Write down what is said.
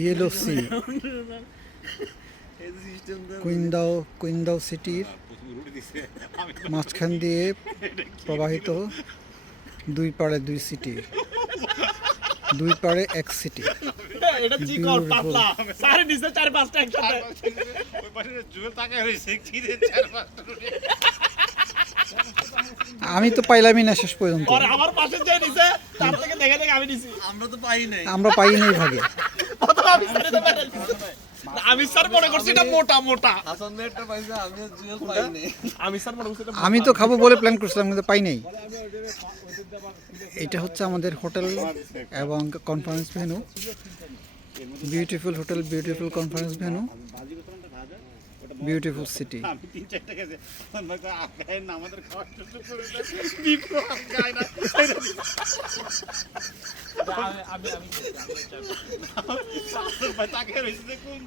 Yellow C, কুইন্দাও সিটির মাঝখান দিয়ে প্রবাহিত, দুই পাড়ে দুই সিটি, দুই পাড়ে এক সিটি। এটা চিকন পাতলা সাড়ে নিচে চার পাঁচটা একসাথে। ওই পাশে জুয়েল তাকায় রয়েছে কি রে 4-5টা রুটি। আমি তো পাইলামই না শেষ পর্যন্ত। আর আমার পাশে যে নিচে তার থেকে দেখে দেখে আমি নিছি। আমরা তো পাই নাই। আমরা পাই নাই ভাগে। প্রথমে আমি স্যারের তো মেরে দিছি। আমি স্যার মনে করছি এটা মোটা মোটা। হাসান নেটটা পাইছে আমি জুয়েল পাই নাই। আমি স্যার মনে করছি এটা আমি তো খাবো বলে প্ল্যান করছিলাম কিন্তু পাই নাই। এটা হচ্ছে আমাদের হোটেল এবং conference venue. Beautiful hotel, beautiful conference venue, beautiful city. আমি 3-4টা গেছে। আগায় না আমাদের খাওয়া শুরু করে বিপ্লব আগায় না। আমি ভাই তাকায় রয়েছে কোন